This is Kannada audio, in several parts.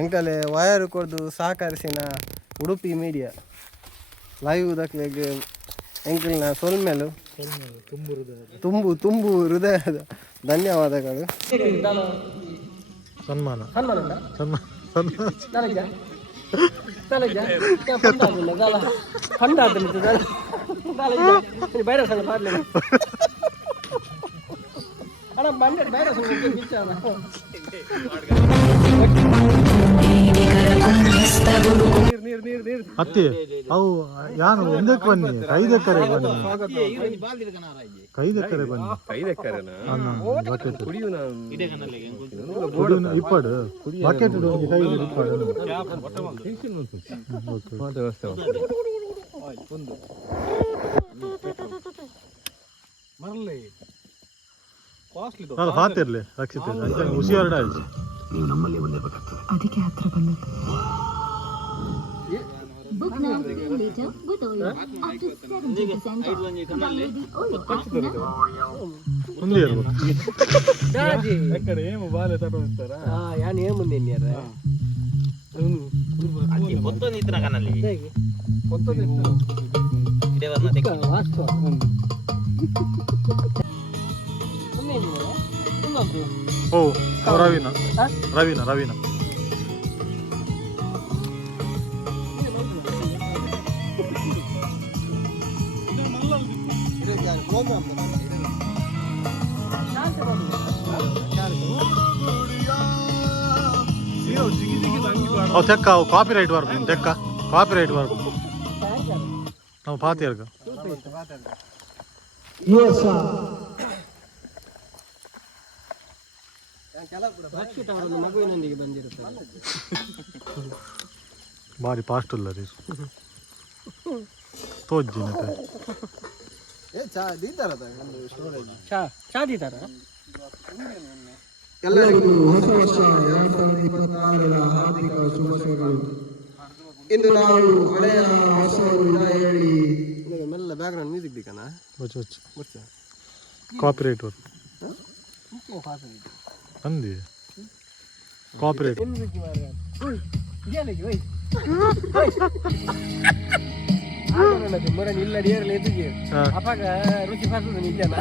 ಎಂಕಲೆ ವಯರು ಕೊಡ್ದು ಸಹಕರಿಸಿನ ಉಡುಪಿ ಮೀಡಿಯಾ ಲೈವ್ ದಕ್ಲೆಗೆ ಎಂಕಲ್ನ ಸೊಲ್ಮೆಲು ತುಂಬು ಹೃದಯದ ಧನ್ಯವಾದಗಳು. ಸನ್ಮಾನ ಅತ್ತಿ ಅವು ಯಾನು ಒಂದಕ್ಕೆ ಬನ್ನಿ ಕೈದಕ್ಕರೆ ಬನ್ನಿ ಇಪ್ಪಡು ಬಕೆಟ್ ಹಾತಿರ್ಲಿ ರಕ್ಷಿತ ಹುಷಿಯಾರ್ಡ ನೀವು ನಮ್ಮಲ್ಲಿ ಬಂದಿರಬೇಕಾಗ್ತದೆ, ಅದಕ್ಕೆ ಹತ್ರ ಬಂದದ್ದು. ಓ ರವೀನಾ ತೆಕ್ಕ ಕಾಪಿ ರೈಟ್ ವರ್ಕ್ ತೆಕ್ಕ ಕಾಪಿ ರೈಟ್ ವರ್ಕ್ ನಾವು ಪಾತಿಯರ್ಗ ಮಗುವಿನೊಂದಿಗೆ ಬಂದಿರುತ್ತದೆ. ಬಾರಿ ಫಾಸ್ಟ್ ಇಲ್ಲ ರೀ ತೋಜ್ಜಿನ ಎಲ್ಲರಿಗೂ ಹೊಸ ವರ್ಷ 2024ರ ಹಾರ್ದಿಕ ಶುಭಾಶಯಗಳು. ಇಂದು ನಾವು ಹಳೆಯ ವರ್ಷವನ್ನು ವಿದಾಯ ಹೇಳಿ ಮೆಲ್ಲ ಬ್ಯಾಕ್ಗ್ರೌಂಡ್ ಮ್ಯೂಸಿಕ್ ಬೇಕಣ್ಣ. ಕಾಪಿರೈಟ್ ವರ್ಕ್ ಅಂದಿ ಕಾಪಿರೈಟ್ ಇಲ್ಲಡಿಯರ್ಲಿ ಎದುಗೆ ಅಪ್ಪಾಗ ರುಚಿ ಬರ್ತದೆ ನಿಜನ.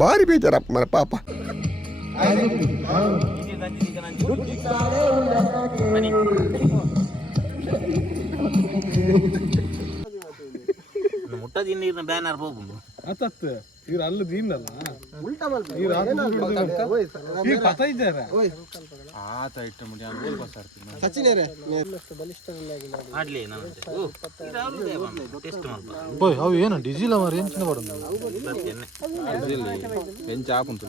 ಭಾರಿ ಬೇಜಾರಪ್ಪ ಮರ ಪಾಪ. ಮುಟ್ಟದ ನೀರಿನ ಬ್ಯಾನರ್ ಹೋಗು ಅತ್ತತ್ತು ಇವ್ರು ಅಲ್ಲ ದೀನಲ್ಲ ಉಲ್ಟಾ ಮಲ್ಪೆ ಆತ ಇಟ್ಟ ಮುಡಿ ಸಚಿನರೇ ಮಾಡ್ಲಿ ಅವು ಏನು ಡಿಜಿಲ್ ಅವ ಏನು ಚಿನ್ನ ಬರೋದು ಬೆಂಚ್ ಹಾಕುಂಟು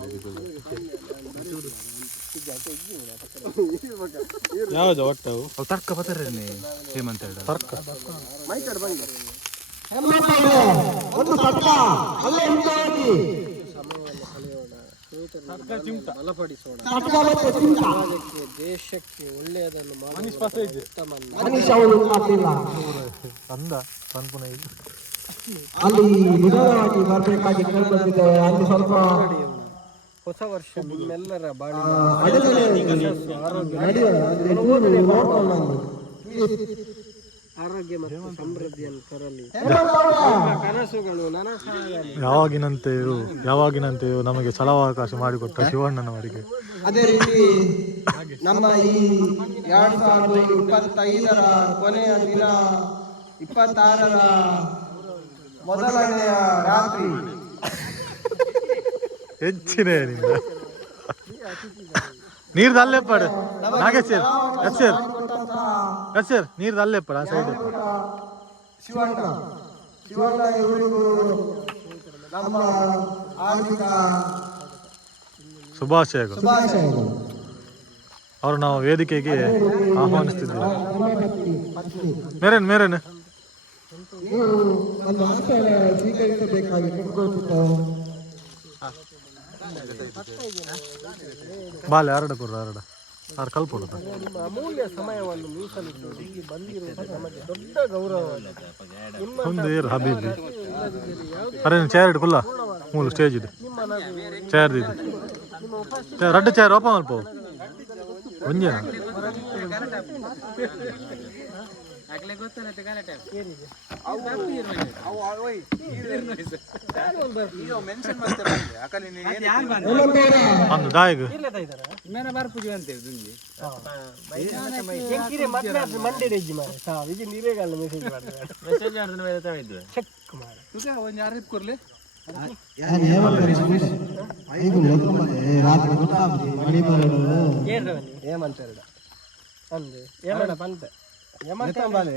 ಯಾವ್ದು ಒಟ್ಟು ಅವು ತರ್ಕ ಬತ್ತಾರೆ ಹೇಮಂತ ಹೇಳ ತರ್ಕ ಮೈಕಡ್ ಬಂದು ಬಲಪಡಿಸೋಣ, ದೇಶಕ್ಕೆ ಒಳ್ಳೆಯದನ್ನು ಹೊಸ ವರ್ಷ ನಿಮ್ಮೆಲ್ಲರ ಬಾಳಿ ಆರೋಗ್ಯ ಮತ್ತು ಸಮೃದ್ಧಿಯನ್ನು ತರಲಿ. ಕನಸುಗಳು ಯಾವಾಗಿನಂತೆಯೂ ನಮಗೆ ಛಲವಾವಕಾಶ ಮಾಡಿಕೊಟ್ಟ ಶಿವಣ್ಣನವರಿಗೆ ಅದೇ ರೀತಿ ನಮ್ಮ ಈ 2025ರ ಕೊನೆಯ ದಿನ 26ರ ಮೊದಲನೆಯ ರಾತ್ರಿ ಹೆಚ್ಚಿನ ನೀರ್ದು ಅಲ್ಲೇ ಪಡ ನಾಗೇಶ್ ಸರ್ ನೀರ್ದು ಅಲ್ಲೇ ಪಡ ಸೈಡ್ ಶಿವಣ್ಣ ಇವರಿಗೂ ನಮ್ಮ ಆರ್ಥಿಕ ಶುಭಾಶಯಗಳು. ಅವರು ನಾವು ವೇದಿಕೆಗೆ ಆಹ್ವಾನಿಸ್ತಿದ್ದೀವಿ. ಮೇರೇನ್ ಸ್ವೀಕರಿಸಬೇಕಾಗಿ ಬಾಲೆ ಹರಡ ಆರು ಕಲ್ಪೋಡು ನಿಮ್ಮ ಅಮೂಲ್ಯ ಸಮಯವನ್ನು ಮೀಸಲಿಟ್ಟು ಇಲ್ಲಿ ಬಂದಿರುವುದು ನಮಗೆ ದೊಡ್ಡ ಗೌರವ. ನಿಮ್ಮ ಒಂದು ಏರು ಹಬೀಬಿ ಇಲ್ಲದಿದ್ದರೆ ಯಾವುದೇ ಅರೆ ಚೇರ್ ಇಡ್ಕೊಲ್ಲ ಮೂಲು ಸ್ಟೇಜ್ ಇದೆ ನಿಮ್ಮ ನಗು, ಚೇರ್ ಇದೆ ನಿಮ್ಮ ಉಪಸ್ಥಿತಿ ರಡ್ಡು ಚೇರ್ ಓಪನ್ ಮಲ್ಪ ಒಂಜೇನ ಏನಿದೆ ಅಂದು ದಾಯಿಗೆ ಮಂಡೆ ರೆಜ್ಜಿ ಮಾರೆ ಇದು ನೀರೇಗಲ್ಲ ಮೆಸೇಜ್ ಮಾಡಿದ್ರೆ ಚೆಕ್ ಮಾರೆ ఏమంటారు అంది ఏమన్నా పంట ఏమంటాంబాలే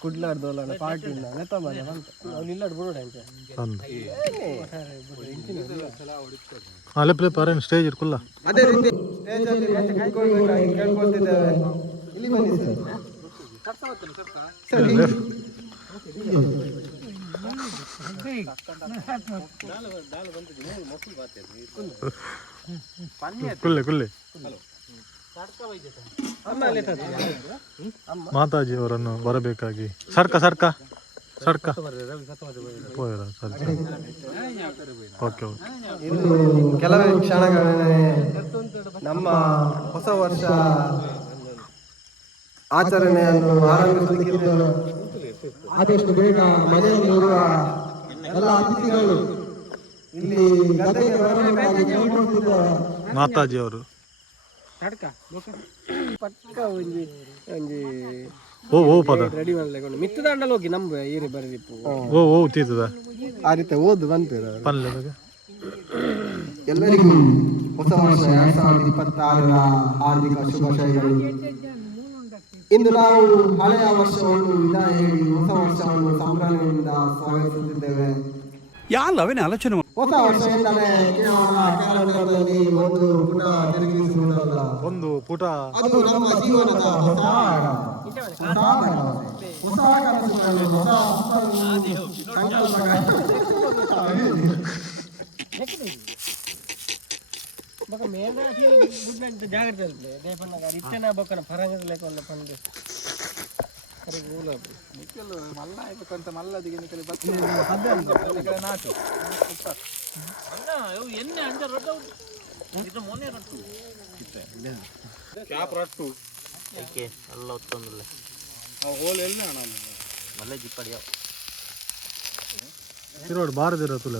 కుడ్లాడుదోళ్ళ పార్టీ నెత్తంబాలే పంట ಅವ್ನು ಇಲ್ಲಾಡು ಬಿಡೋಣ ಅಂತ ಅಲ್ಲೇ ಪ್ಲೇ ಪಾರೇನು ಸ್ಟೇಜ್ ಇಟ್ಕೊಲ್ಲ ಅದೇ ರೀತಿ ಸ್ಟೇಜ್ ಅಲ್ಲಿ ಕೇಳ್ಕೊಳ್ತಿದ್ದೇವೆ. ಇಲ್ಲಿ ಬನ್ನಿ ಸರ್. ಕುಲ್ಲೆ ಕುಲ್ಲೆ ಮಾತಾಜಿ ಅವರನ್ನು ಬರಬೇಕಾಗಿ ಸರ್ಕ ಸರ್ಕ ಸರ್ಕ ಓಕೆ ಇನ್ನು ಕೆಲವೇ ಕ್ಷಣಗಳೇ ನಮ್ಮ ಹೊಸ ವರ್ಷ ಆಚರಣೆಯನ್ನು ಆರಂಭಿಸಲಿಕ್ಕೆ ಆದಷ್ಟು ಬೇಗ ಮನೆಯಲ್ಲಿರುವ ಎಲ್ಲ ಅತಿಥಿಗಳು ಇಲ್ಲಿ ಗದ್ದೆಗೆ ಬರಬೇಕಾಗಿ ಕೇಳ್ಕೊಳ್ತಿದ್ದಾರೆ. ಮಾತಾಜಿ ಅವರು ಪಕ್ಕ ಒಂಜಿ ಒಂಜಿ ಓ ಓ ಪದ ರೆಡಿ ಮಾಡ್ಲಿಕ್ಕೆ ಮಿತ್ತು ದಾಂಡಲ್ಲಿ ಹೋಗಿ ನಂಬ ಈರಿ ಬರದಿಪ್ಪು ಓ ಓ ತೀತದ ಆ ರೀತಿ ಓದು ಬಂತೀರ ಪಲ್ಲೆ ಎಲ್ಲರಿಗೂ ಹೊಸ ವರ್ಷ 2026ರ ಹಾರ್ದಿಕ ಶುಭಾಶಯಗಳು. ಇಂದು ನಾವು ಹಳೆಯ ವರ್ಷವನ್ನು ವಿದಾಯ ಹೇಳಿ ಹೊಸ ವರ್ಷವನ್ನು ಸಂಭ್ರಮದಿಂದ ಸ್ವಾಗತಿಸುತ್ತಿದ್ದೇವೆ. ಹೊಸ ವರ್ಷ ಎಂದರೆ ಕೇವಲ ಕ್ಯಾಲೆಂಡರ್ನಲ್ಲಿ ಒಂದು ಪುಟ ತಿರುಗಿಸುವುದಲ್ಲ, ಒಂದು ಪುಟ ಅದು ನಮ್ಮ ಜೀವನದ ಹೊಸ ಆಗ. ಹೊಸ ಕನಸುಗಳು, ಹೊಸ ಎಲ್ಲ ಒತ್ತೊಂದಿಲ್ಲ ಮಲ್ಲೆ ಜಿಪ್ಪಡಿಯ ತಿರೋಡು ಬಾರದಿರ ತುಲ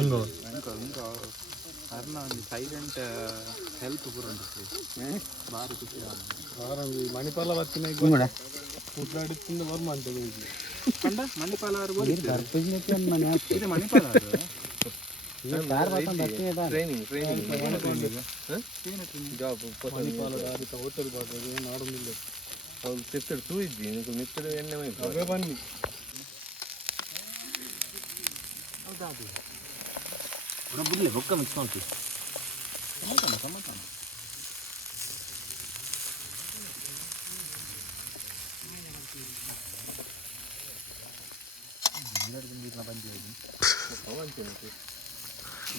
ಒಂದು ಸೈಲೆಂಟ್ ಹೆಲ್ಪ್ ಮಣಿಪಾಲ ಬರ್ತೀನಿ ಉದ್ದಾಡಿತ್ತಿಂದ ವರ್ಮ ಅಂತ ಮಣಿಪಾಲ ಜಾಬ್ ಹೋಟೆಲ್ ಬಾಡ್ರೆ ನಾಡೊಂದಿಲ್ಲ ಅವ್ರು ಮಿತ್ತಡು ತೂ ಇದ್ದಿ ಮಿತ್ತಡು ಎಣ್ಣೆ ಬನ್ನಿ ಬುಡ್ಲೆ ಬೊಕ್ಕ ಮಿಕ್ಸ್ ಮಾಡ್ತೀವಿ ಸಮಾಧಾನ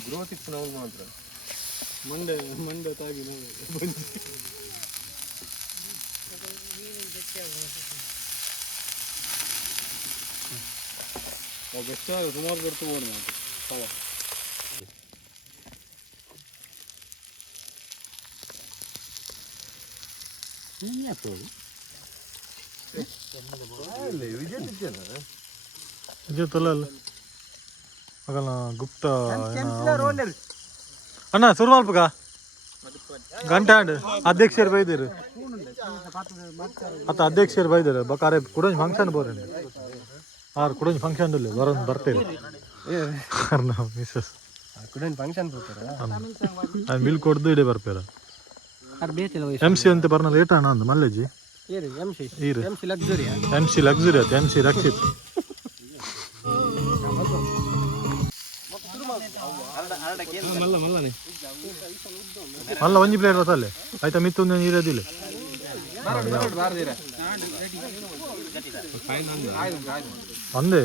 ಗ್ರೋತ್ ಇತ್ತು ನಾವು ಮಾತ್ರ ಮಂಡೆ ತಾಗಿ ಬೆಸ್ಟ್ ಸುಮಾರು ಬರ್ತು ಓಡ್ ನಾವು ವಿಜಯತಲ್ಲ ಮಗನ ಗುಪ್ತ ಅಣ್ಣ ಶುರು ಮಲ್ಪಗ ಗಂಟೆ ಆಂಡ್ ಅಧ್ಯಕ್ಷರು ಬೈದಿರು ಅತ್ತ ಅಧ್ಯಕ್ಷರು ಬೈದಿರು ಬಕಾರೆ ಕುಡಂಜ್ ಫಂಕ್ಷನ್ ಬೋರೇನು ಆರು ಕುಡಂಜ್ ಫಂಕ್ಷನ್ ಬರ್ತೀರಿ ಮಿಸ್ಸಸ್ ಫಂಕ್ಷನ್ ಬರ್ತಾರ ಬಿಲ್ ಕೊಡ್ದು ಇಡೇ ಬರ್ತೀರ MC ಅಂತ ಬರ್ನ ರೇಟ್ ಅಣ್ಣ ಅಂದ ಮಲ್ಲೇಜಿ MC ಲಕ್ಸುರಿ ಆಯ್ತು MC ರಕ್ಷಿತ್ ಮಲ್ಲ ಒಂಜಿ ಪ್ಲೇಟ್ ಬರ್ತಲ್ಲೇ ಆಯ್ತಾ ಮಿತ್ತೊಂದು ಇರೋದಿಲ್ಲ ಅಂದೇ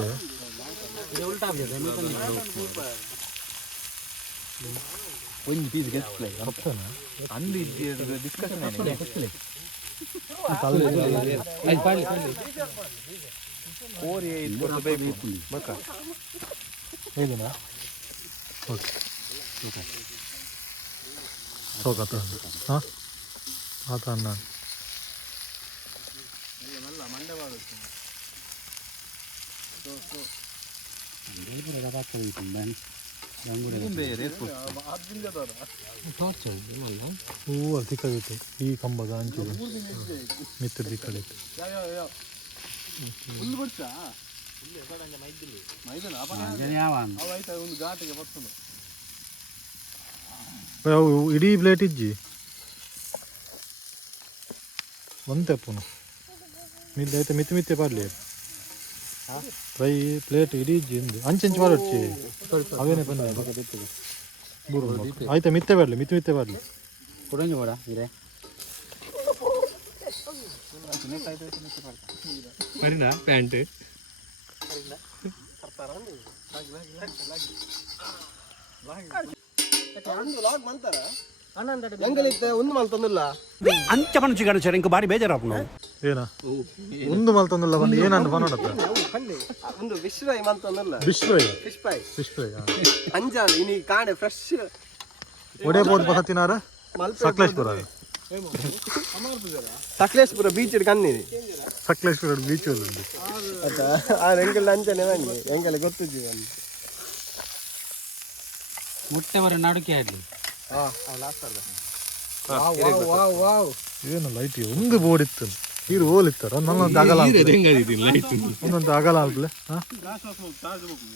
ಒಂದು ಪೀಸ್ ಗೆಸ್ಟ್ಲೆ ಅಂದು ಇದ್ದು ಡಿಸ್ಕಷನ್ ಕೋರಿ ಬಕ ಹೇಗಿನಾ ಓಕೆ ಸೋಕತ್ತ ಹಾಂ ಆತ ಅನ್ನ ಹೂವು ತಿಕ್ಕಾಗಿತ್ತು ಈ ಕಂಬದ ಅಂಚಿದೆ ಮಿತ್ರ ದಿಕ್ಕಡಿತ್ತು ಅವು ಇಡೀ ಪ್ಲೇಟ್ ಇಜ್ಜಿ ಒಂತೆಪ್ಪುನು ಮಿದ್ದೆ ಐತೆ ಮಿತ್ತಿ ಮಿತ್ತೆ ಪಾಡ್ಲಿ ಫ್ರೈ ಪ್ಲೇಟ್ ಇಡೀ ಇಜ್ಜಿ ಇಂದು ಅಂಚೆಂಚು ಪಾಡೊಚ್ಚಿ ಅವೇನೇ ಬಂದ ಬೂರು ಆಯ್ತಾ ಮಿತ್ತೆ ಬಾಡ್ಲಿ ಮಿತ್ತಿ ಮಿತ್ತೆ ಬಾಡ್ಲಿ ಕುಡಂಜಿ ಬೇಡ ಇದೆ ಮರಿನಾ ಪ್ಯಾಂಟ್ ಒಂದು ಮಾಲ್ ತಂದಿಲ್ಲ ಅಂಚ ಮನುಷ್ಯ ಗಣೇಶ ಇಂಕ ಬಾರಿ ಬೇಜಾರಪ್ಪ ನಾವು ಏನ ಒಂದು ಮಾಲ್ ತಂದಿಲ್ಲ ಬಂದು ಏನಂದು ಬನ್ನೋಡತ್ತ ಒಂದು ಫಿಶ್ ಫ್ರೈ ಮಾಲ್ ತಂದಿಲ್ಲ ಫಿಶ್ ಫ್ರೈ ಫಿಶ್ ಫ್ರೈ ಅಂಜಾಲ್ ಇನಿ ಕಾಣೆ ಫ್ರೆಶ್ ಒಡೆಯಬಹುದು ಪಸತ್ತಿನಾರ ಸಕಲೇಶ್ಪುರ ಸಕಲೇಶ್ಪುರ ಬೀಚ್ ಕಣ್ಣಿದೆ ಸಕಲೇಶ್ಪುರ ಬೀಚ್ ಅಲ್ಲಿ ಆ ಎಂಗೆಲ್ಲ ಅಂಚನೆ ಬನ್ನಿ ಎಂಗೆಲ್ಲ ಗೊತ್ತಿದ್ವಿ ಅಲ್ಲಿ ಮುಟ್ಟೆ ಬರ ನಾಡುಕೆ ಆಡ್ಲಿ ಏನು ಲೈಟ್ ಒಂದು ಬೋರ್ಡ್ ಇತ್ತು ನೀರು ಹೋಲಿತ್ತಾರ ಒಂದೊಂದು ಅಗಲ ಒಂದೊಂದು ಅಗಲ ಅಲ್ಪ್ಲೆ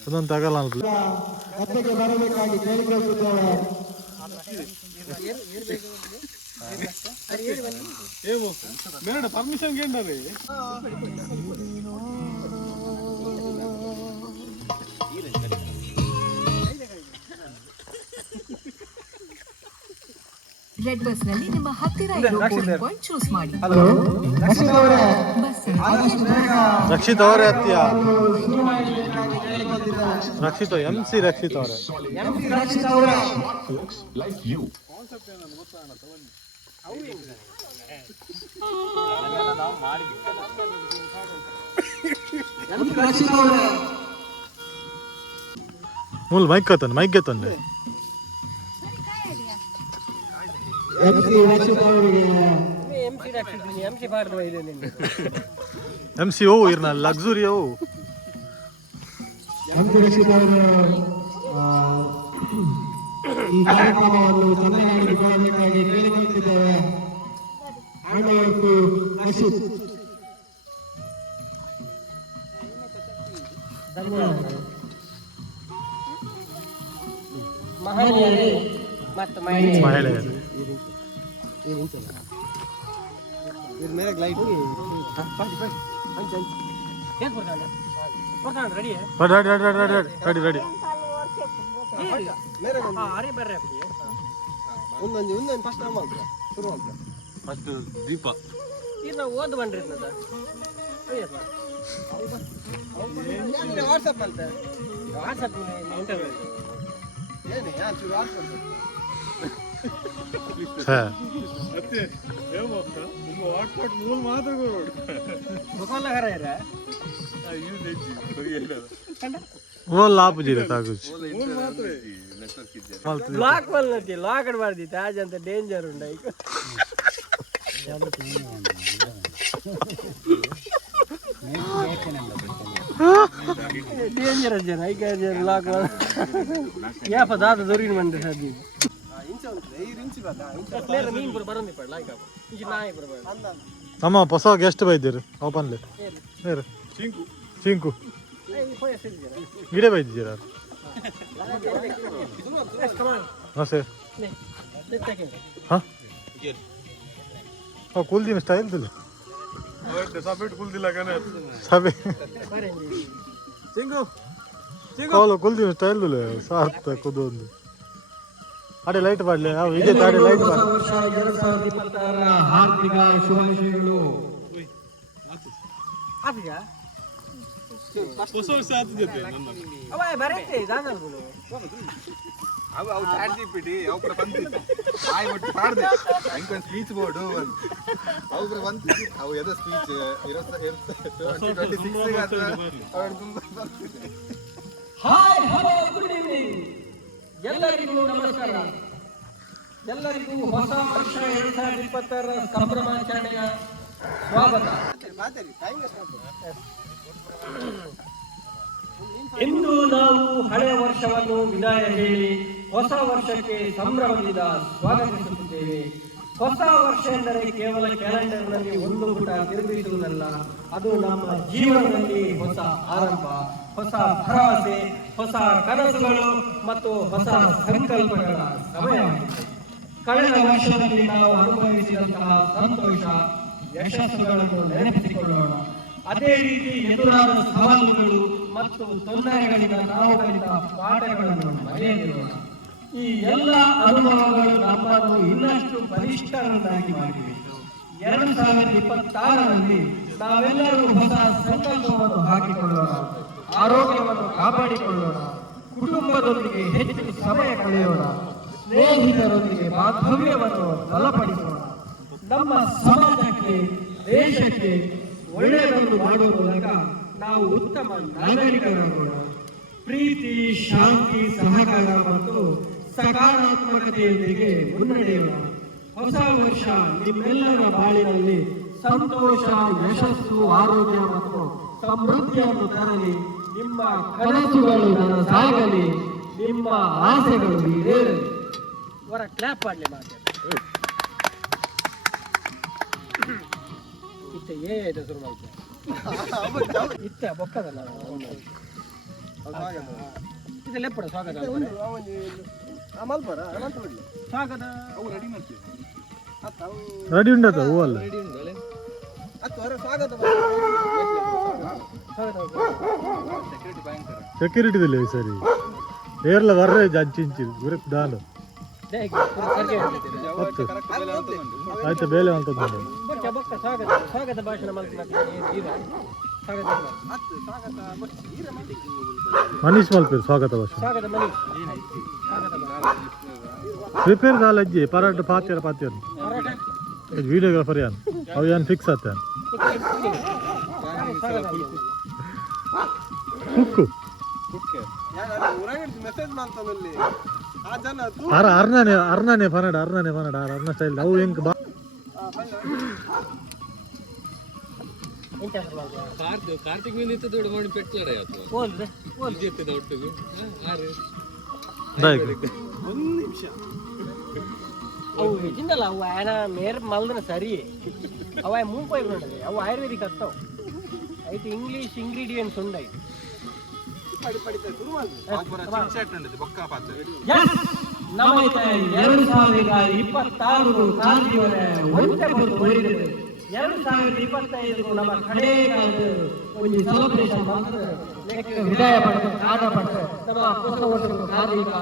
ಒಂದೊಂದು ಅಗಲ ಅಲ್ಪ್ಲೆ ಪರ್ಮಿಷನ್ ಕೇಳ್ರಿ ರೆಡ್ ಬಸ್ ನಲ್ಲಿ ನಿಮ್ಮ ಹತ್ತಿರ ಇರೋ ಪಾಯಿಂಟ್ ಚೂಸ್ ಮಾಡಿ ರಕ್ಷಿತ್ ಅವರೇ ಹತ್ತಿಯ ರಕ್ಷಿತ್ MC ರಕ್ಷಿತ್ ಅವರೇ ಮೂಲ ಮೈಕ್ ಕತ್ತನ್ ಮೈಕ್ ಗೆತ್ತಂಡೆ MC ಓ ಇರ್ನ ಲಕ್ಸುರಿ ಓ ಈ ಕಾರ್ಯಕ್ರಮವನ್ನು ಚೆನ್ನಾಗಿ ಮಾಡಬೇಕಾಗಿ ಕೇಳಿಕೊಳ್ಳುತ್ತಿದ್ದೇವೆ ಮಹಿಳೆಯರು ರೆಡಿ ರೆಡಿ ಫಸ್ಟ್ ದೀಪ ಓದ್ ಬನ್ರಿ ವಾಟ್ಸಪ್ ಅಂತ ವಾಟ್ಸಪ್ वो लाभ जी रहता कुछ లాక్ వల్లది లాక్ పడిది తాజ్ అంత డేంజర్ ఉన్నాయి డేంజర్ జన ఐ కే లాక్ ಯಾ ಪದಾದ ದೊರಿನ ಮಂದೆ ಸದಿ ಇಂಚ ಇಂಚ ಬದ ಇಂಚ ಕ್ಲಿಯರ್ ಮೀನ್ ಪುರ ಬರಂದಿ ಪಡ ಲೈಕ್ ಅಪ್ಪ ಇಂಚ ನಾಯಿ ಪುರ ಬರ ನಮ್ಮ ಹೊಸ ಗೆಸ್ಟ್ ಬೈದಿರು ಓಪನ್ಲಿ ಏರು ಚಿಂಕು ಚಿಂಕು ಗಿಡ ಬೈದಿದ್ದೀರ ಹಾಂ ಸರ್ ಹಾಂ ಹಾಂ ಕುಲ್ದಿನ ಸ್ಟೈಲ್ ದಿಲ್ಲ ಸಬೇಟ್ ಕುಲ್ದಿಲ್ಲ ಕನೆ ಸಬೆ ಚಿಂಕು ಕಾಲು ಕುಲ್ದಿನ ಸ್ಟೈಲ್ ದಿಲ್ಲ ಸಾರ್ಥ ಕುದೊಂದು ಅಡೆ ಲೈಟ್ ಮಾಡಲಿ ನಾವು ಇದೆ ತಾಡಿ ಲೈಟ್ ಮಾಡಿ 2026 ಹಾರ್ದಿಕ ಶುಭಾಶಯಗಳು ಆಫಿಯಾ ಹೊಸ ವರ್ಷ ಆತಿದೆ ನನ್ನ ಅವ ಬರುತ್ತೆ ದಾದಲ್ ಅವು ಚಾಟ್ ಜಿಪಿಟಿ ಅವು ಕೂಡ ಬಂದಿತ್ತು ಆಯ್ ಒಟ್ಟು ಪಾಡ್ದೆ ಇಂಕೊಂದು ಸ್ಪೀಚ್ ಬೋರ್ಡು ಅವು ಕೂಡ ಬಂದಿತ್ತು ಅವು ಎದ speech 2026 hi hello good evening ಎಲ್ಲರಿಗೂ ನಮಸ್ಕಾರ. ಎಲ್ಲರಿಗೂ ಹೊಸ ವರ್ಷ 2020 ಸಂಭ್ರಮಾಚರಣೆಯ ಸ್ವಾಗತ. ಇಂದು ನಾವು ಹಳೆಯ ವರ್ಷವನ್ನು ವಿದಾಯ ಹೇಳಿ ಹೊಸ ವರ್ಷಕ್ಕೆ ಸಂಭ್ರಮದಿಂದ ಸ್ವಾಗತಿಸುತ್ತಿದ್ದೇವೆ. ಹೊಸ ವರ್ಷ ಎಂದರೆ ಕೇವಲ ಕ್ಯಾಲೆಂಡರ್ನಲ್ಲಿ ಒಂದು ಪುಟ ತಿರುಗಿಸುವುದಲ್ಲ, ಅದು ನಮ್ಮ ಜೀವನದಲ್ಲಿ ಹೊಸ ಆರಂಭ, ಹೊಸ ಭರವಸೆ, ಹೊಸ ಕನಸುಗಳು ಮತ್ತು ಹೊಸ ಸಂಕಲ್ಪಗಳ ಸಮಯವಾಗಿದೆ. ಕಳೆದ ವರ್ಷದಲ್ಲಿ ನಾವು ಅನುಭವಿಸಿದಂತಹ ಸಂತೋಷ, ಯಶಸ್ಸುಗಳನ್ನು ನೆನಪಿಸಿಕೊಳ್ಳೋಣ. ಅದೇ ರೀತಿ ಎದುರಾದ ಸವಾಲುಗಳು ಮತ್ತು ತೊಂದರೆಗಳಿಂದ ನಾವು ಕಲಿತ ಪಾಠಗಳನ್ನು ಮರೆಯದಿರೋಣ. ಈ ಎಲ್ಲ ಅನುಭವಗಳು ನಮ್ಮನ್ನು ಇನ್ನಷ್ಟು ಬಲಿಷ್ಠರನ್ನಾಗಿ ಮಾಡಿವೆ. 2026ರಲ್ಲಿ ನಾವೆಲ್ಲರೂ ಹೊಸ ಸಂಕಲ್ಪವನ್ನು ಹಾಕಿಕೊಳ್ಳೋಣ, ಆರೋಗ್ಯವನ್ನು ಕಾಪಾಡಿಕೊಳ್ಳೋಣ, ಕುಟುಂಬದೊಂದಿಗೆ ಹೆಚ್ಚು ಸಮಯ ಕಳೆಯೋಣ, ಸ್ನೇಹಿತರೊಂದಿಗೆ ಬಾಂಧವ್ಯವನ್ನು ಬಲಪಡಿಸೋಣ. ನಮ್ಮ ಸಮಾಜಕ್ಕೆ, ದೇಶಕ್ಕೆ ಒಳ್ಳೆಯದನ್ನು ಮಾಡುವ ಮೂಲಕ ನಾವು ಉತ್ತಮ ನಾಗರಿಕರಾಗೋಣ. ಪ್ರೀತಿ, ಶಾಂತಿ, ಸಹಕಾರ ಮತ್ತು ಸಕಾರಾತ್ಮಕತೆಯೊಂದಿಗೆ ಮುನ್ನಡೆಯೋಣ. ಹೊಸ ವರ್ಷ ನಿಮ್ಮೆಲ್ಲರ ಬಾಳಿನಲ್ಲಿ ಸಂತೋಷ, ಯಶಸ್ಸು, ಆರೋಗ್ಯ ಮತ್ತು ಸಮೃದ್ಧಿಯನ್ನು ತರಲಿ. ನಿಮ್ಮ ಕನಸುಗಳು ನನಸಾಗಲಿ, ನಿಮ್ಮ ಆಸೆಗಳು ಈಡೇರಲಿ. ಅವರ ಕ್ಲಾಪ್ ಮಾಡಲಿ ಮಾತೆ ಇತ್ತ ಏದು ಶುರು ಮಾಡ್ತಾರೆ ಇತ್ತ ಬೊಕ್ಕದಲ್ಲ ಇದೆಲ್ಲ ಎಪ್ಪಡ ಸ್ವಾಗತ ಸ್ವಾಗತ ರೆಡಿ ಉಂಡತ ಹೂವಲ್ಲ ಸೆಕ್ಯೂರಿಟಿದಲ್ಲಿ ಸರಿ ಏರ್ಲ ವರ್ರೆ ಜಂಚಿಂಚಿ ಗುರಕ್ ದಾಲು ಆಯ್ತು ಬೇಲೆ ಅಂತ ಸ್ವಾಗತ ಭಾಷಣ ಮನೀಶ್ ಮಲ್ಪೇರು ಸ್ವಾಗತ ಭಾಷಣ ಸ್ವಾಗತ ಮನೀಶ್ ಪ್ರಿಪೇರ್ ಕಾಲಜ್ಜಿ ಪರಾಟ ಪಾತ್ಯರ ವಿಡಿಯೋಗ್ರಾಫರ್ ಯಾನ್ ಅವು ಯಾನ್ ಫಿಕ್ಸ್ ಆತ ಕುಕ್ಕು ಅರ್ನಾನೆ ಪನ್ನಡ ಅರ್ನ ಸ್ಟೈಲ್ ಅವು ಹೆಂಗ್ ಬಾ ಕಾರ್ತಿಕ್ ಮಿನಿತ್ತು ದೊಡ್ಡ ಮಾಡಿ ಪೆಟ್ಲಾಡ ಒಟ್ಟಿಗೆ ಒಂದು ನಿಮಿಷ ಅವು ಇಜಿಂದಲ್ಲ ಅವು ಆಯನ ಮೇರ್ ಮಲ್ದನ ಸರಿ ಅವ ಮುಂಪೈ ನೋಡಿದೆ ಅವು ಆಯುರ್ವೇದಿಕ್ ಹತ್ತವು ಐತೆ ಇಂಗ್ಲೀಷ್ ಇಂಗ್ರೀಡಿಯೆಂಟ್ಸ್ ಉಂಡೈ ನಮ್ಮ 2026 ಕಾಂತಿಯವರ ಒಂದೇ ಬಂದು ಒಳ್ಳೆಯದು. 2025 ನಮ್ಮ ಕಡೆಗಾದ ಒಂದು ಸೆಲೆಬ್ರೇಷನ್ ಮಾಡ್ತಾರೆ. ವಿದಾಯ ಪಡೆದ ಕಾರಣ ಪಡ್ತಾರೆ ನಮ್ಮ ಹೊಸ ವರ್ಷದ ಕಾರ್ಮಿಕ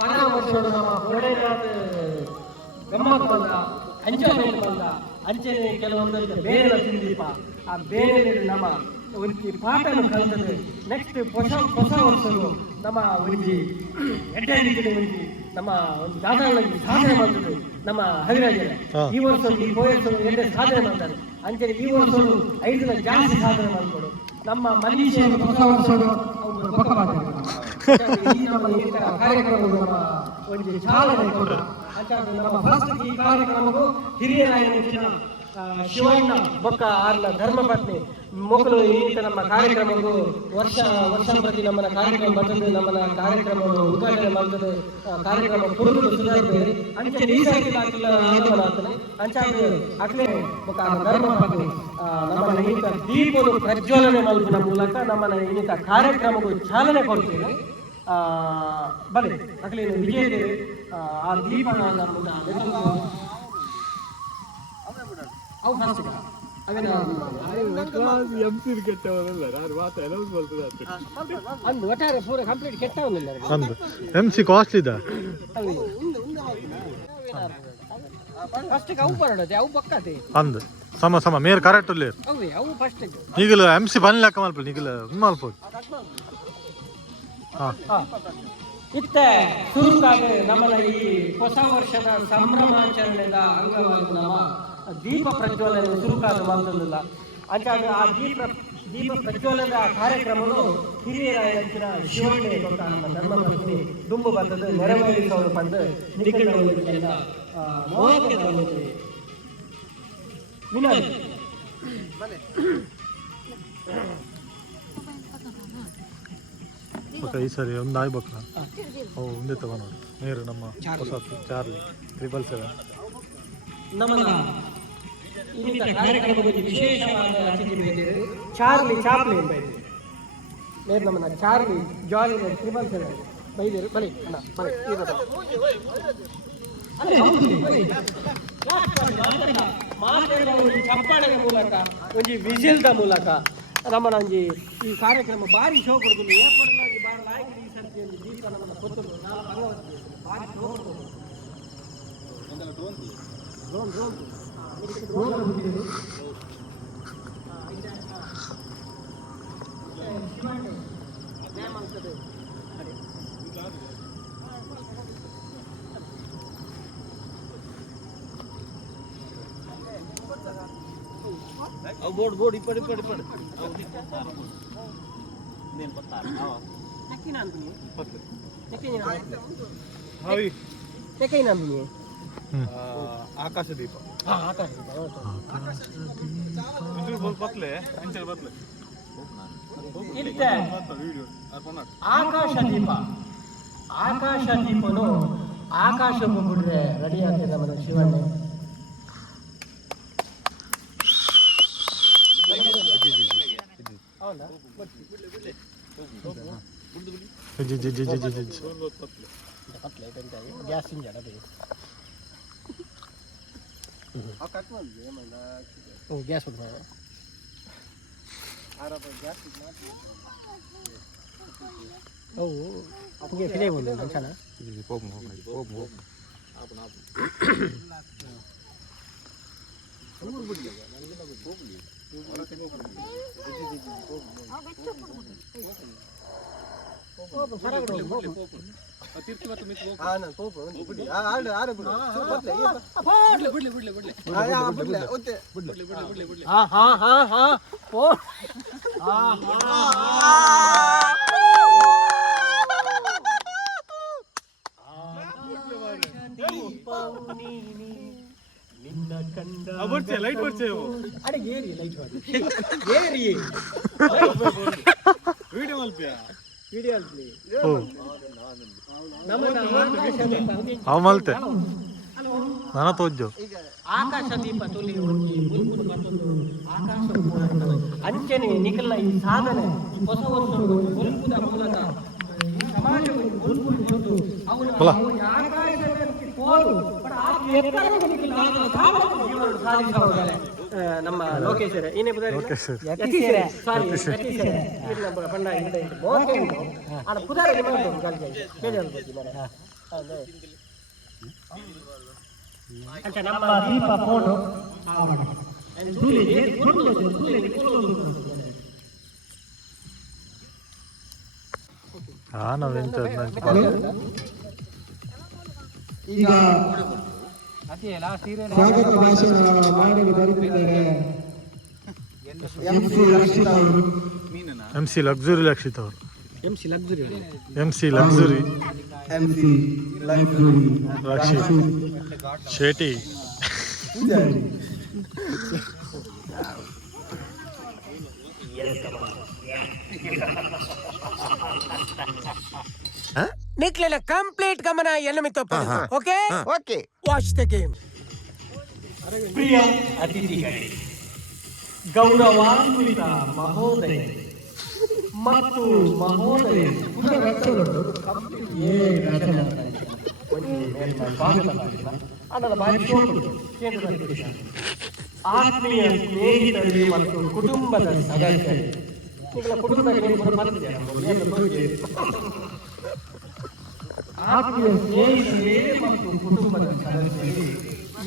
ಪರ ವರ್ಷದ ನಮ್ಮ ಒಳ್ಳೆಯದಾದ ಗಮ್ಮತ್ ಬಂದ, ಎಂಜಾಯ್ಮೆಂಟ್ ಬಂದ, ಅಂಚನೆ ಕೆಲವೊಂದು ಬೇರೆ ತಿಂದೀಪ ಆ ಬೇರೆ ನಮ್ಮ ಒಂದು ಪಾಠನ ಕಲಿತದೆ. ನೆಕ್ಸ್ಟ್ ಹೊಸ ವರ್ಷವು ನಮ್ಮ ಒಂದು ಎಡ್ಡೆ ಒಂದು ನಮ್ಮ ಒಂದು ದಾದಾಳಲ್ಲಿ ಸಾಧನೆ ಮಾಡ್ತದೆ. ನಮ್ಮ ಹರಿರಾಜರ ಈ ವರ್ಷ ಈ ವರ್ಷ ಎಡ್ಡೆ ಸಾಧನೆ ಮಾಡ್ತಾರೆ. ಅಂಚನೆ ಈ ವರ್ಷ 5 ದಿನ ಜಾಸ್ತಿ ಸಾಧನೆ ಮಾಡಿಕೊಡು. ನಮ್ಮ ಮನುಷ್ಯ ಹೊಸ ವರ್ಷಗಳು ಕಾರ್ಯಕ್ರಮಗಳು ನಮ್ಮ ಒಂದು ಚಾಲನೆ ಕೊಡ. ನಮ್ಮ ಫಸ್ಟ್ ಈ ಕಾರ್ಯಕ್ರಮವು ಹಿರಿಯ ನಾಯಕನ ಶಿವಣ್ಣ ಬೊಕ್ಕ ಆರ್ಲ ಧರ್ಮಪತ್ನಿ ಮಕ್ಕಳು ಈ ರೀತಿ ನಮ್ಮ ಕಾರ್ಯಕ್ರಮವು ವರ್ಷ ಪ್ರತಿ ನಮ್ಮನ್ನ ಕಾರ್ಯಕ್ರಮ ಬರ್ತದೆ. ನಮ್ಮನ್ನ ಕಾರ್ಯಕ್ರಮ ಉದ್ಘಾಟನೆ ಮಾಡ್ತದೆ. ಕಾರ್ಯಕ್ರಮ ಕುರಿತು ಸುಧಾರಿಸ್ತೇವೆ. ಅಂಚೆ ಈ ಸರ್ತಿ ಆಗಮನ ಆಗ್ತದೆ. ಅಂಚಾದ ಅಕ್ಲೆ ಬೊಕ್ಕ ಧರ್ಮಪತ್ನಿ ನಮ್ಮನ್ನ ಇನ್ನಿತ ದೀಪದ ಪ್ರಜ್ವಲನೆ ಮಾಡುವ ಮೂಲಕ ನಮ್ಮನ್ನ ಇನ್ನಿತ ಕಾರ್ಯಕ್ರಮಕ್ಕೂ ಚಾಲನೆ ಕೊಡ್ತೇವೆ. ಬನ್ನಿ ಅಕ್ಲೆ ವಿಜಯದೇವಿ ಆ ದೀಪ ಒಟ್ಟಾರೆ ಪೂರ ಕಂಪ್ಲೀಟ್ ಕೆಟ್ಟವಲ್ಲ ಅಂದು MC ಕಾಸ್ಟ್ಲಿ ಇದ ಫಸ್ಟ್ ಅವು ಬರೋದು ಅವು ಪಕ್ಕತೆ ಅಂದು ಸಮ ಮೇರ್ ಕರೆಕ್ಟ್ ಇಲ್ಲ ಅವು ಅವು ಫಸ್ಟ್ ಈಗಲ MC ಬನ್ಲಕ್ಕ ಮಲ್ಪ ಈಗಲ ಮಲ್ಪ ಹಾ ಇತ್ತ ಸುರುಕಾಗಿ ನಮ್ಮನ ಈ ಹೊಸ ವರ್ಷದ ಸಂಭ್ರಮಾಚರಣೆದ ಅಂಗವಾಗಿ ನಮ್ಮ ದೀಪ ಪ್ರಜ್ವಲನೆ ಸುರುಕಾದ ಮಾತಲ್ಲ ಅಂಚಾಗ ಆ ದೀಪ ಪ್ರಜ್ವಲನದ ಕಾರ್ಯಕ್ರಮವು ಹಿರಿಯರ ಹೆಚ್ಚಿನ ಶಿವಣ್ಣ ದೊಡ್ಡ ನಮ್ಮ ಧರ್ಮಪತ್ನಿ ದುಂಬು ಬಂದದ್ದು ನೆರವೇರಿಸೋರು ಬಂದು ನಿಖಿಲ ವಿನೋದ್ ಈ ಸರಿ ಒಂದು ಆಗ್ಬೇಕಲ್ಲ ಅವು ಒಂದೇ ತಗೊಂಡು ನೀರು ನಮ್ಮ ಹೊಸ ಚಾರ್ಲಿ 777 ನಮ್ಮ ಇಂಥ ಕಾರ್ಯಕ್ರಮದಲ್ಲಿ ವಿಶೇಷವಾದ ಅತಿಥಿ ಬೇರೆ ಚಾರ್ಲಿ ಚಾಪ್ಲಿನ್ ಬೇರೆ ನಮ್ಮನ್ನ ಚಾರ್ಲಿ ಜಾಲಿ 777 ಬೈದೇರು ಬಲಿ ಅಣ್ಣ ಬಲಿ ಮಾತಾಡುವ ಒಂದು ಚಪ್ಪಾಳೆಯ ಮೂಲಕ ಒಂದು ವಿಜಿಲ್ದ ಮೂಲಕ ನಮ್ಮನ್ನ ಒಂಜಿ ಈ ಕಾರ್ಯಕ್ರಮ ಭಾರಿ ಶೋ ಕೊಡುದಿಲ್ಲ ಏರ್ಪಡಿಸಲಾಗಿ ಭಾಳ ನಾಯಕರು ಈ ಸರ್ತಿ ಒಂದು ದೀಪ ನಮ್ಮನ್ನ ಕೊಟ್ಟರು ನಾವು ಭಗವಂತ ಭಾರಿ ಶೋ ಕೊಡುದು ಬೋರ್ಡ್ ಇಪ್ಪಡಿ నేను కొత్తారు ಆಕಾಶ ದೀಪ ಆಕಾಶ ದೀಪನು ಆಕಾಶ ಬಿಡ್ರೆ ರೆಡಿ ಆಗ್ತದೆ ನಮ್ಮ ಶಿವಣ್ಣ ಗ್ಯಾಸ್ ಗ್ಯಾಸ್ ಅವು ಅಪ್ಪಗೆ ಫಿಲೇ ಬಂದು ಮನುಷ್ಯನ ಲೈಟ್ ಬರ್ಚೆ ಅಡೆ ಏರಿ ಲೈಟ್ ಏರಿ ವಿಡಿಯೋ ಮಲ್ಪಿಯಾ ವಿಡಿಯೋ ಅಲ್ಪಿ ಮಲ್ತೆ ನಾನು ತೋಜ್ಜು ಆಕಾಶ ದೀಪ ತೊಲಿ ಮತ್ತೊಂದು ಆಕಾಶ ಅಂಚನೆ ನಿಖಿಲ್ನ ಈ ಸಾಧನೆ ಹೊಸ ವರ್ಷ ಗುರುಪುದ ಮೂಲಕ ಸಮಾಜವನ್ನು ಗುರುಪುರಿಸೋದು ಅವನು ಆಕಾಶಕ್ಕೆ ಕೋಲು ಸಾಧಿಸಬಹುದು ನಮ್ಮ ಲೋಕೇಶ್ವರ ಏನೇ ಪಂಡ ಆಡ ಪುದಾರ ಅಂತ ನಮ್ಮ ದೀಪ ಫೋಟೋ ನಾವೆಂತ ಈಗ ಸ್ವಾಗತ ಭಾಷಣ ಮಾಡಲು ಬರುತ್ತಿದ್ದಾರೆ MC ಲಕ್ಸುರಿ ರಕ್ಷಿತ್ ಅವರು MC ಲಕ್ಸುರಿ ರಕ್ಷಿತ್ ಶೆಟ್ಟಿ ನಿಕ್ಲೆನ ಕಂಪ್ಲೀಟ್ ಗಮನ ಎನ್ನಮಿತ್ತು okay okay watch the game ಪ್ರಿಯ ಅತಿಥಿಗಳೇ ಗೌರವಾನ್ವಿತ ಮಹೋದಯ ಮತ್ತು ಮಹೋದಯ ಆತ್ಮೀಯ ಸ್ನೇಹಿತರು ಮತ್ತು ಕುಟುಂಬದ ಸದಸ್ಯರು ಆತ್ಮೀಯ ಸ್ನೇಹಿತರೇ ಮತ್ತು ಕುಟುಂಬದ ಸದಸ್ಯರು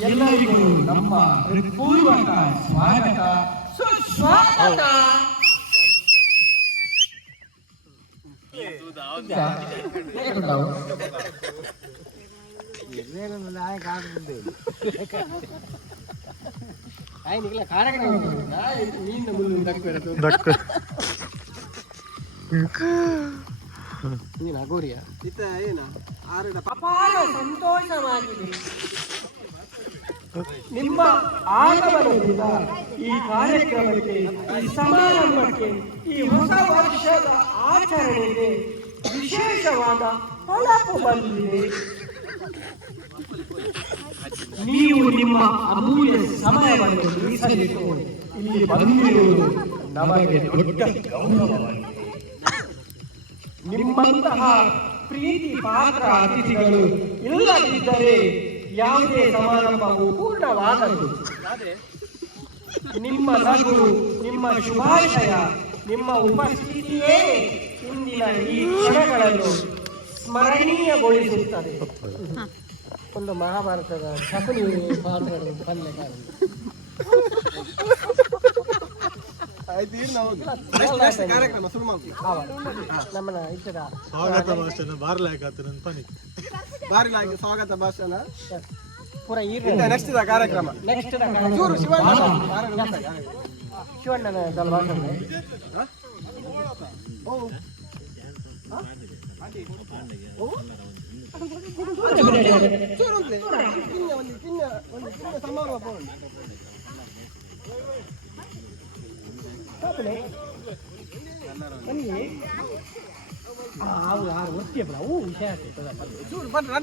ಎಲ್ಲರಿಗೂ ನಮ್ಮ ಹೃತ್ಪೂರ್ವಕ ಸ್ವಾಗತ ಸುಸ್ವಾಗತ. ಕೇಳ್ತಾವು ಆಯ್ನಿಲ್ಲ ಕಾರ್ಯಕ್ರಮ ನೀನು ಮುಳ್ಳು ದಕ್ಕಿರೋದು ನೀನು ಅಗೋರಿಯ ಅಪಾರ ಸಂತೋಷವಾಗಿದೆ ನಿಮ್ಮ ಆಗಮನದಿಂದ ಈ ಕಾರ್ಯಕ್ರಮಕ್ಕೆ ಈ ಸಮಾರಂಭಕ್ಕೆ ಈ ಹೊಸ ವರ್ಷದ ಆಚರಣೆಗೆ ವಿಶೇಷವಾದ ಹೊಳಪು ಬಂದಿದೆ. ನೀವು ನಿಮ್ಮ ಅಮೂಲ್ಯ ಸಮಯವನ್ನು ಮೀಸಲಿಟ್ಟು ಇಲ್ಲಿ ಬಂದಿರುವುದು ನಮಗೆ ದೊಡ್ಡ ಗೌರವವಾಗಿದೆ. ನಿಮ್ಮಂತಹ ಪ್ರೀತಿ ಪಾತ್ರ ಅತಿಥಿಗಳು ಇಲ್ಲದಿದ್ದರೆ ಯಾವುದೇ ಸಮಾರಂಭವು ಪೂರ್ಣವಾಗದು. ನಿಮ್ಮ ನಗು, ನಿಮ್ಮ ಶುಭಾಶಯ, ನಿಮ್ಮ ಉಪಸ್ಥಿತಿಯೇ ಇಂದಿನ ಈ ಕ್ಷಣಗಳನ್ನು ಸ್ಮರಣೀಯಗೊಳಿಸುತ್ತದೆ. ಒಂದು ಮಹಾಭಾರತದ ಶಕುನಿ ಪಾತ್ರಗಳು ಪಲ್ಯಕಾಲ ನಮ್ಮನ ಇಷ್ಟದ ಸ್ವಾಗತ ಭಾಷಣ ಬಾರ್ಲಾಕ ಬಾರಿಲಾಗಿ ಸ್ವಾಗತ ಭಾಷಣ ಪೂರ ಈ ನೆಕ್ಸ್ಟ್ ಕಾರ್ಯಕ್ರಮ ನೆಕ್ಸ್ಟ್ ಶಿವಣ್ಣನ ಭಾಷಣ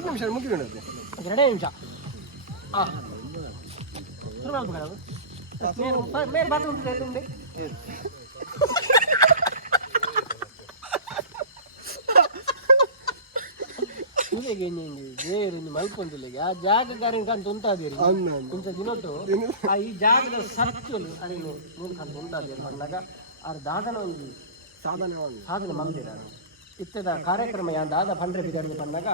ನಿಮಿಷ ಮುಗಿದ 2 ನಿಮಿಷ ಮೇರೆ ಬಾತ್ರೂಮ್ ಬೇರೆ ಮಲ್ಕೊಂತಿಲ್ಲ ಆ ಜಾಗಗಾರ ಕಂತು ಉಂಟಾದಿರಿ ಇಂಥ ದಿನೊಟ್ಟು ಈ ಜಾಗದ ಸತ್ಯಲು ಅದನ್ನು ಕಂತು ಉಂಟಾದಿರಿ ಬಂದಾಗ ಅವ್ರ ದಾದನ ಒಂದು ಸಾಧನೆ ಮಂದಿರ ಇತ್ತದ ಕಾರ್ಯಕ್ರಮ ಯಾ ದಾದ ಪಂಡ್ರೆ ಬಿದ್ದಾಡಿಗೆ ಬಂದಾಗ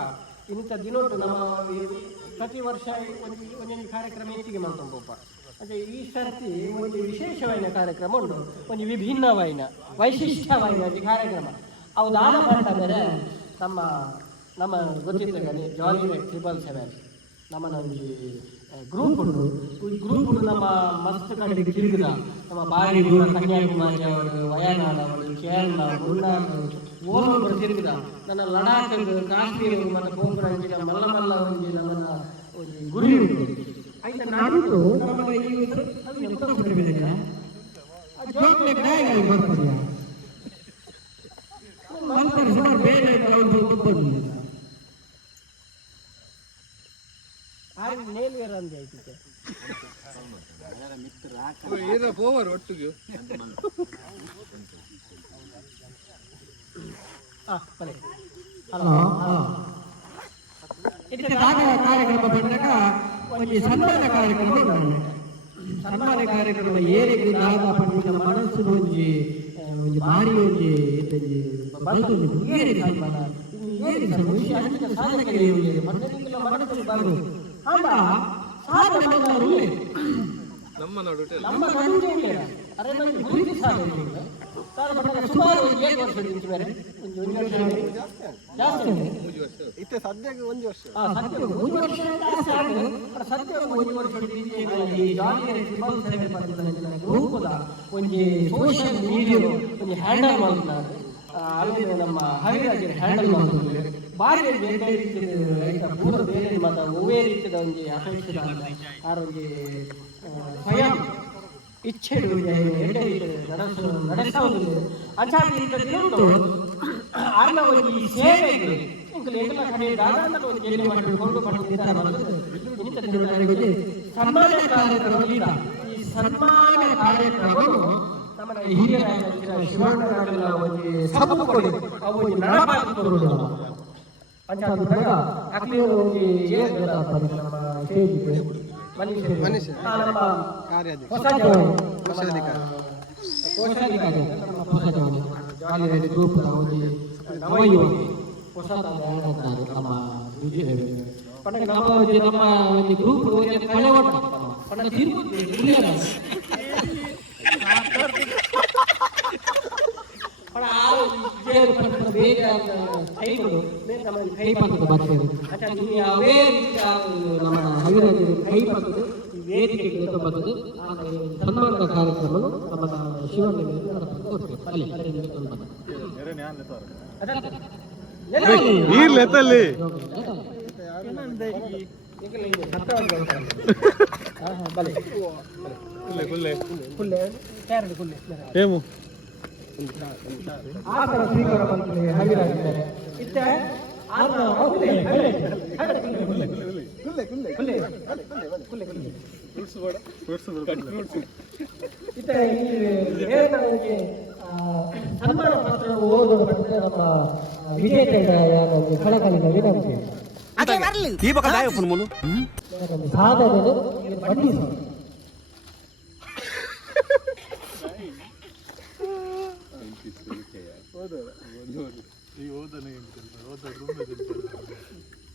ಇಂಥ ದಿನೊಟ್ಟು ನಮ್ಮ ಪ್ರತಿ ವರ್ಷ ಒಂದೊಂದು ಕಾರ್ಯಕ್ರಮ ಹೆಚ್ಚಿಗೆ ಮಾಡ್ಕೊಂಬೋಪ ಅದೇ ಈ ಸರ್ತಿ ಒಂದು ವಿಶೇಷವಾದ ಕಾರ್ಯಕ್ರಮ ಉಂಟು, ಒಂದು ವಿಭಿನ್ನವಾದ ವೈಶಿಷ್ಟ್ಯವಾದ ಕಾರ್ಯಕ್ರಮ ಅವು ದಾದ ಪಂಡ ಮೇಲೆ ನಮ್ಮ ಗೊತ್ತಿದ್ದಾಗ ಜಾಲಿ 777 ನಮ್ಮನ ಒಂದು ಗ್ರೂಪ್ ಉಂಟು. ಈ ಗ್ರೂಪ್ ಉಂಟು ನಮ್ಮ ಮಸ್ತ್ ಕಡೆಗೆ ತಿರುಗಿದ ನಮ್ಮ ಬಾರಿ ದೂರ ಕನ್ಯಾಕುಮಾರಿ ಅವರು, ವಯನಾಡ್ ಅವರು, ಕೇರಳ, ಮುನ್ನಾರ್ ಓಲೋರು ತಿರುಗಿದ ನನ್ನ ಲಡಾಖ್ ಕಾಶ್ಮೀರ ಮತ್ತು ಗೋಪುರ ಮಲ್ಲ ಮಲ್ಲ ಒಂದು ನಮ್ಮನ್ನ ಒಂದು ಗುರಿ ಉಂಟು. ಆಯ್ತಾ ನಾಡು ನಮ್ಮ ಈ ನೇಲ್ವೇರ ಅಂತ ಆಯ್ತು ಒಟ್ಟಿಗೆ ಕಾರ್ಯಕ್ರಮ ಬಂದಾಗ ಒಂದು ಸನ್ಮಾನ ಕಾರ್ಯಕ್ರಮ ಸನ್ಮಾನ ಕಾರ್ಯಕ್ರಮ ಏರಿಗೆ ನಮ್ಮ ಮನಸ್ಸು ಒಂಜಿ ಭಾರಿ ಒಂಜಿ ಏರಿಗೆ ಸನ್ಮಾನ ಮನಸ್ಸು ಬರು ನಮ್ಮ ನೋಡು ನಮ್ಮ ಅರೆ ನಮ್ಗೆ ಗುರುತಿ ಸಾಧನೆ ಸುಮಾರು 7 ವರ್ಷದಿಂದ ಬೇರೆ ಜಾಸ್ತಿ ಇತ್ತೆ ಸದ್ಯಕ್ಕೆ 1 ವರ್ಷ ಸದ್ಯಕ್ಕೆ 1 ವರ್ಷ ಸದ್ಯಕ್ಕೆ 1 ವರ್ಷ ಒಂದು ಸೋಷಿಯಲ್ ಮೀಡಿಯಾ ಒಂದು ಹ್ಯಾಂಡಲ್ ಮಾಡ್ತಾರೆ ಅಲ್ಲಿ ನಮ್ಮ ಹರಿರಾಜ ಹ್ಯಾಂಡಲ್ ಮಾಡ್ತಾರೆ ಭಾರಿ ಪೂರ ಬೇರೆ ಮತ್ತು ಒವೇ ರೀತಿಯ ಒಂದು ಅಪೇಕ್ಷಿತ ಆ ಒಂದು ಸ್ವಯಂ ಇಚ್ಛೆ ನಡೆಸೋದು ಅಂಚಾದು ಅರ್ನ ಒಂದು ಈ ಸೇವೆಗೆ ಎಲ್ಲ ಕಡೆ ಸನ್ಮಾನ ಕಾರ್ಯಕ್ರಮ ಈ ಸನ್ಮಾನ ಕಾರ್ಯಕ್ರಮವು ನಮ್ಮ ಹಿರಿಯರಾಗಿರುವ ಶಿವಣ್ಣನ ಒಂದು ಸಭೆಗಳು ಅವು ನಡಪಾಡಿಕೊಳ್ಳುವುದು ಅಂಚಾದು ಅಕ್ಲಿ ಒಂದು ಏನು ನಮ್ಮ ಸ್ಟೇಜ್ ಮನುಷ್ಯ ನಮ್ಮ ಕೋಶಾಧಿಕಾರಿ ಗ್ರೂಪ್ ನವಯುವತಿ ಹೊಸ ನಮ್ಮ ನಮ್ಮ ಒಂದು ಗ್ರೂಪ್ ಕಳೆ ತಿರುಗಿ ಅಷ್ಟೇನು ಪರಿಸರ ಬೇರೆ ಕೈಗಳು ನಮ್ಮ ಕೈ ಪಕ್ಕದ ಬರ್ತೇವೆ ಯಾಕಂದ್ರೆ ನೀವು ಯಾವೇ ರೀತಿಯ ನಮ್ಮ ಹವಿರಾಜರು ಕೈ ಪಕ್ಕದ ವೇದಿಕೆಗೆ ಬರ್ತದೆ ಆ ಸನ್ಮಾನದ ಕಾರ್ಯಕ್ರಮವನ್ನು ನಮ್ಮ ಶಿವಣ್ಣ ಅಲ್ಲಿ ಲೆತ್ತಲ್ಲಿ ఏమో ಆಸನ ಸ್ವೀಕಾರ ಮಾಡ್ತೀನಿ ಹವಿರಾಜಿದ್ದಾರೆ ಇತ್ತೆ ಸನ್ಮಾನ ಪತ್ರ ಓದುವ ನಮ್ಮ ವಿಜೇತರಾಯ ಕಳಕಳಿನ ವಿನಂತಿ ಈ ಬಕ ದಾಯ ಫೋನ್ ಮೂಲು ಸಾಧನೆ ಬಂಧಿಸಿ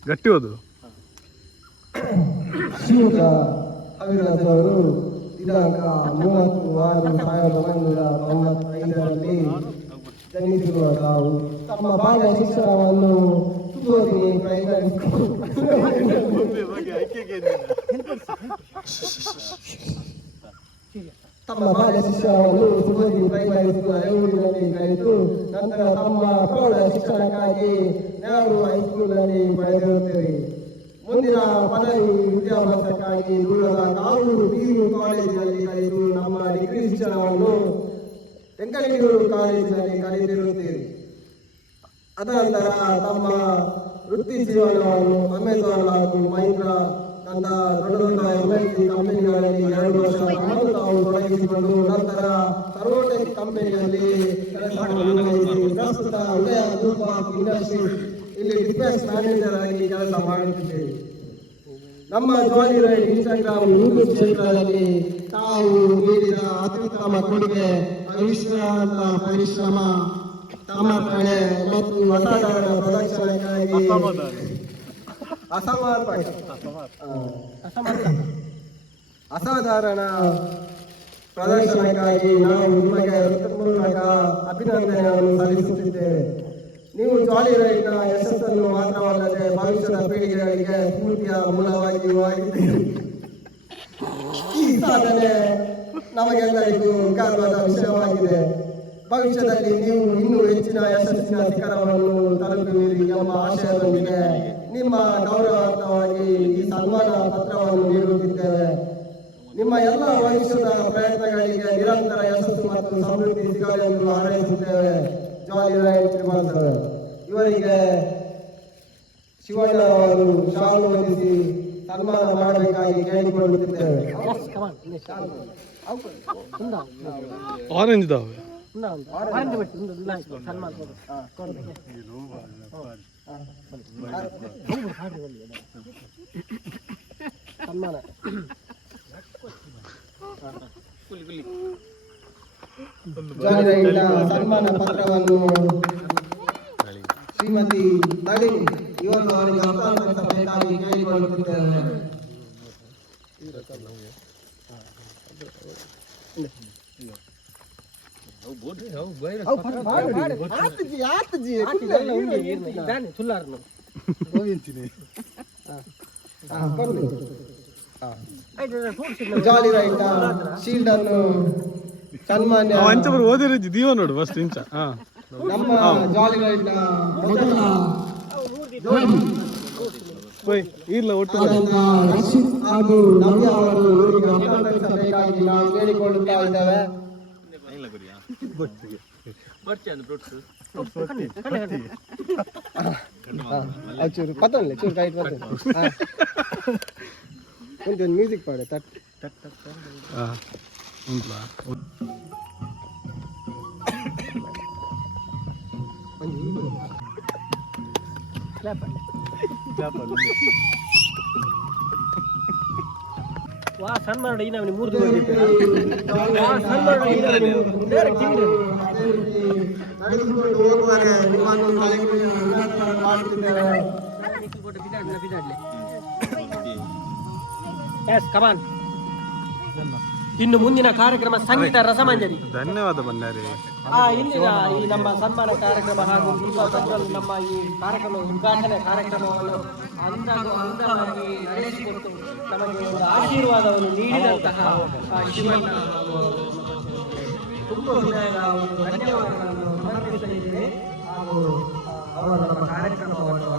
ಗಟ್ಟಿ ಓದು ಶ್ರೀಯುತ ಅವಿರಾಜ್ ಅವರು ದಿನಾಂಕ 36/6/1995ರಲ್ಲಿ ಜನಿಸಿರುವ ತಾವು ತಮ್ಮ ಬಾಲ್ಯ ಶಿಕ್ಷಣವನ್ನು ಸುಬೋಧಿನಿ ಪ್ರೈಮರಿ ಸ್ಕೂಲ್ ಐಹೂರಿನಲ್ಲಿ ಕಲಿತು ನಂತರ ತಮ್ಮ ಪ್ರೌಢ ಶಿಕ್ಷಣಕ್ಕಾಗಿ ನೆಹರು ಹೈಸ್ಕೂಲ್ನಲ್ಲಿ ಪಡೆದಿರುತ್ತೇವೆ. ಮುಂದಿನ ಪದವಿ ವಿದ್ಯಾಭ್ಯಾಸಕ್ಕಾಗಿ ದೂರದ ಕಾವೂರು PU ಕಾಲೇಜಿನಲ್ಲಿ ಕಲಿತು ನಮ್ಮ ಡಿಗ್ರಿ ಶಿಕ್ಷಣವನ್ನು ಬೆಂಗಳೂರು ಕಾಲೇಜಿನಲ್ಲಿ ಕಲಿತಿರುತ್ತೇವೆ. ಅದನಂತರ ತಮ್ಮ ವೃತ್ತಿ ಜೀವನವನ್ನು ಅಮೆಜಾನ್ ಹಾಗೂ ಮೈಂದ್ರಾ ನಂತ ದೊಡ್ಡ ದೊಡ್ಡ MNC ಕಂಪನಿಗಳಲ್ಲಿ 2 ವರ್ಷ ತಮ್ಮನ್ನು ತಾವು ತೊಡಗಿಸಿಕೊಂಡು ನಂತರ ಸರ್ವೋಟೆಕ್ ಕಂಪನಿಯಲ್ಲಿ ಕೆಲಸವನ್ನು ನಿರ್ವಹಿಸಿ ಪ್ರಸ್ತುತ ಉದಯ ಗ್ರೂಪ್ ಆಫ್ ಇಂಡಸ್ಟ್ರೀಸ್ ಇಲ್ಲಿ ಡಿಸ್ಪ್ಯಾಚ್ ಮ್ಯಾನೇಜರ್ ಆಗಿ ಕೆಲಸ ಮಾಡುತ್ತಿದ್ದೇವೆ. ನಮ್ಮ ಜಾಲಿ ರೈಡ್ ಇನ್ಸ್ಟಾಗ್ರಾಮ್ ಯೂಟ್ಯೂಬ್ ಕ್ಷೇತ್ರದಲ್ಲಿ ತಾವು ನೀಡಿದ ಅತ್ಯುತ್ತಮ ಕೊಡುಗೆ, ಅವಿಶ್ರಾಂತ ಪರಿಶ್ರಮ, ಸಮರ್ಪಣೆ ಮತ್ತು ಅಸಾಧಾರಣ ಪ್ರದರ್ಶನಕ್ಕಾಗಿ ಅಸಾಧಾರಣ ಪ್ರದರ್ಶನಕ್ಕಾಗಿ ನಾವು ನಿಮಗೆ ಹೃತ್ಪೂರ್ವಕ ಅಭಿನಂದನೆಯನ್ನು ಸಲ್ಲಿಸುತ್ತಿದ್ದೇವೆ. ನೀವು ಜಾಲಿ ರೈಡ್ನ ಯಶಸ್ಸನ್ನು ಮಾತ್ರವಲ್ಲದೆ ಭವಿಷ್ಯದ ಪೀಳಿಗೆಗಳಿಗೆ ಸ್ಫೂರ್ತಿಯ ಮೂಲವಾಗಿಯೂ ಆಗಿದ್ದೀರಿ. ಈ ಸಾಧನೆ ನಮಗೆಲ್ಲರಿಗೂ ಗರ್ವದ ವಿಷಯವಾಗಿದೆ. ಭವಿಷ್ಯದಲ್ಲಿ ನೀವು ಇನ್ನೂ ಹೆಚ್ಚಿನ ಯಶಸ್ಸಿನ ಶಿಖರವನ್ನು ತಲುಪುವಿರಿ ಎಂಬ ಆಶಯದೊಂದಿಗೆ ನಿಮ್ಮ ಗೌರವಾರ್ಥವಾಗಿ ಈ ಸನ್ಮಾನ ಪತ್ರವನ್ನು ನೀಡುತ್ತಿದ್ದೇವೆ. ನಿಮ್ಮ ಎಲ್ಲ ಭವಿಷ್ಯದ ಪ್ರಯತ್ನಗಳಿಗೆ ನಿರಂತರ ಯಶಸ್ಸು ಮತ್ತು ಸಮೃದ್ಧಿ ಸಿಗಲೆಂದು ಹಾರೈಸುತ್ತೇವೆ. ಜಾಲಿ ರೈಡ್ ಶ್ರೀಮಂತರು ಇವರಿಗೆ ಶಿವಣ್ಣ ಅವರು ಶಾಲು ಹೊಂದಿಸಿ ಸನ್ಮಾನ ಮಾಡಬೇಕಾಗಿ ಕೇಳಿಕೊಳ್ಳುತ್ತಿದ್ದೇವೆ. ಆರೆಂಜ್ ಇದಾವೆ. ಸನ್ಮಾನ ಪತ್ರವನ್ನು ಶ್ರೀಮತಿ ನಳಿನಿ ಇವರು ಅವರಿಗೆ ಹಸ್ತಾಂತರಿಸಬೇಕಾಗಿ ಕೇಳಿಕೊಳ್ಳುತ್ತಿದ್ದೇವೆ. ಜಾಲಿ ರೈಡ್ ಶೀಲ್ಡ್ ಅನ್ನು ಸನ್ಮಾನ್ಯ ಓದಿರಜ್ಜಿ ದೀವ ನೋಡು ಫಸ್ಟ್ ಇಂಚ ನಮ್ಮ ಜಾಲಿ ರೈಡ್ ಇಲ್ಲ ಒಟ್ಟು ರಶೀದ್ ಹಾಗೂ ನವ್ಯ ಅವರು ಇವರಿಗೆ ಹಸ್ತಾಂತರಿಸಬೇಕಾಗಿ ನಾವು ಕೇಳಿಕೊಳ್ಳುತ್ತಾ ಇದ್ದೇವೆ. ಚೂರು ಪತ್ತೊಂದು ಚೂರು ಕೈಟ್ ಬರ್ತದೆ. ಒಂದು ಮ್ಯೂಸಿಕ್ ಪಾಡೆ ತಟ್ ತಟ್ ತಟ್ ಉಂಟ್ಲಾ ವಾ ಸನ್ಮಾನ ಈ ನಾವು 3 ದಿನ ಸನ್ಮಾನ ನಡೆಸಿಕೊಂಡು ಹೋಗುವಾಗ ನಿಮ್ಮನ್ನು ಮಾಡುತ್ತಿದ್ದೇವೆ. Yes, come on. ಇನ್ನು ಮುಂದಿನ ಕಾರ್ಯಕ್ರಮ ಸಂಗೀತ ರಸಮಂಜರಿ. ಧನ್ಯವಾದ ಬನ್ನಾರಿ. ಇಂದಿನ ಈ ನಮ್ಮ ಸನ್ಮಾನ ಕಾರ್ಯಕ್ರಮ ಹಾಗೂ ದೀಪ ಪ್ರಜ್ವಲ್ ನಮ್ಮ ಈ ಕಾರ್ಯಕ್ರಮ ಉದ್ಘಾಟನೆ ಕಾರ್ಯಕ್ರಮವನ್ನು ಅಂದವಾಗಿ ನಡೆಸಿಕೊಟ್ಟು ನಮಗೆ ಒಂದು ಆಶೀರ್ವಾದವನ್ನು ನೀಡಿದಂತಹ ಶಿವಣ್ಣ ತುಂಬ ಹೃದಯದ ಒಂದು ಧನ್ಯವಾದಗಳನ್ನು ಸಮರ್ಪಿಸಲಿದ್ದೇವೆ ಹಾಗೂ ಅವರು ನಮ್ಮ ಕಾರ್ಯಕ್ರಮವನ್ನು